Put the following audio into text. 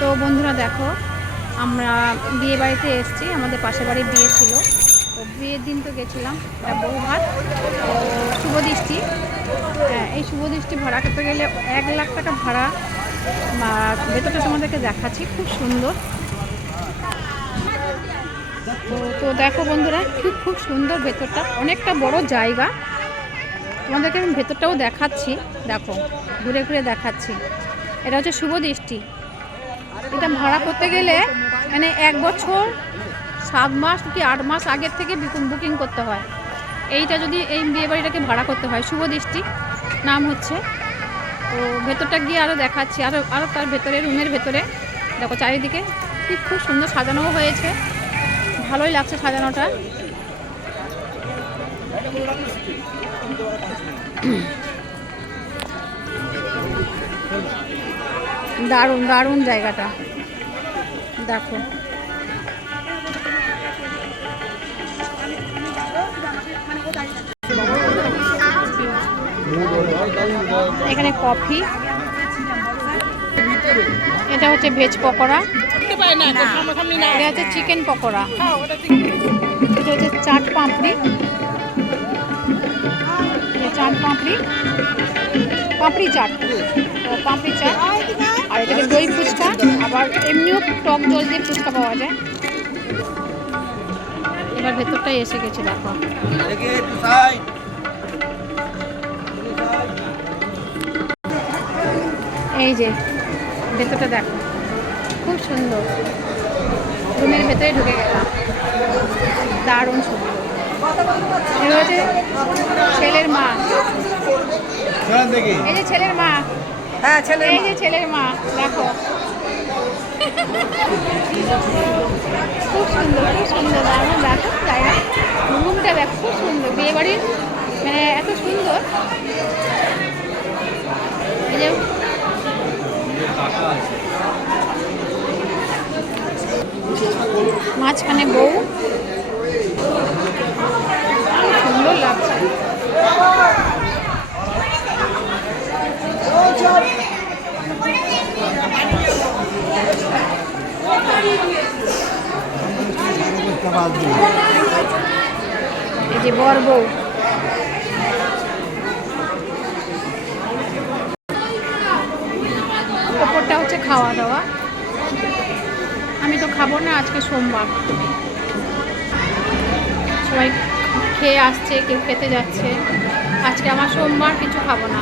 তো বন্ধুরা দেখো, আমরা বিয়ে বাড়িতে এসেছি। আমাদের পাশের বাড়ির বিয়ে ছিল, তো বিয়ের দিন তো গেছিলাম। এটা বৌভাত ও শুভদৃষ্টি। হ্যাঁ, এই শুভদৃষ্টি ভাড়া করতে গেলে 1,00,000 টাকা ভাড়া। ভেতরটা তোমাদেরকে দেখাচ্ছি, খুব সুন্দর। তো দেখো বন্ধুরা, খুব সুন্দর ভেতরটা, অনেকটা বড় জায়গা। তোমাদেরকে আমি ভেতরটাও দেখাচ্ছি, দেখো ঘুরে ঘুরে দেখাচ্ছি। এটা হচ্ছে শুভদৃষ্টি। এটা ভাড়া করতে গেলে মানে 1 বছর 7 মাস কি 8 মাস আগের থেকে বুকিং করতে হয়। এইটা যদি এই বিয়েবাড়িটাকে ভাড়া করতে হয়, শুভদৃষ্টি নাম হচ্ছে। তো ভেতরটা গিয়ে আরও দেখাচ্ছি, আরও তার ভেতরে, রুমের ভেতরে দেখো চারিদিকে খুব সুন্দর সাজানোও হয়েছে। ভালোই লাগছে সাজানোটা। দারুণ দারুণ জায়গাটা দেখো। এখানে কফি, এটা হচ্ছে ভেজ পকোড়া, এটা হচ্ছে চিকেন পকোড়া, এটা হচ্ছে চাট পাপড়ি, চাট পাপড়ি, পাপড়ি চাট, পাপড়ি চাট। আর এটাকে দই ফুচকা, আবার এমনিও টক জল দিয়ে ফুচকা পাওয়া যায়। এবার ভেতরটাই এসে গেছে দেখো। এই যে ভেতরটা দেখো, খুব সুন্দর। রুমের ভেতরে ঢুকে গেলাম, দারুণ সুন্দর। এটা হচ্ছে ছেলের মা, এই যে ছেলের মা, এই যে ছেলের মা দেখো, খুব সুন্দর খুব সুন্দর। দারুণ দেখো জায়গা, রুমটা দেখো খুব সুন্দর। বিয়ে বাড়ির মানে এত সুন্দর। এই যে মাঝখানে বউ, সুন্দর লাগছে। এই যে বর বউ, ওপরটা হচ্ছে খাওয়া দাওয়া। আমি তো খাবো না, আজকে সোমবার। সবাই খেয়ে আসছে, কেউ খেতে যাচ্ছে। আজকে আমার সোমবার, কিছু খাবো না।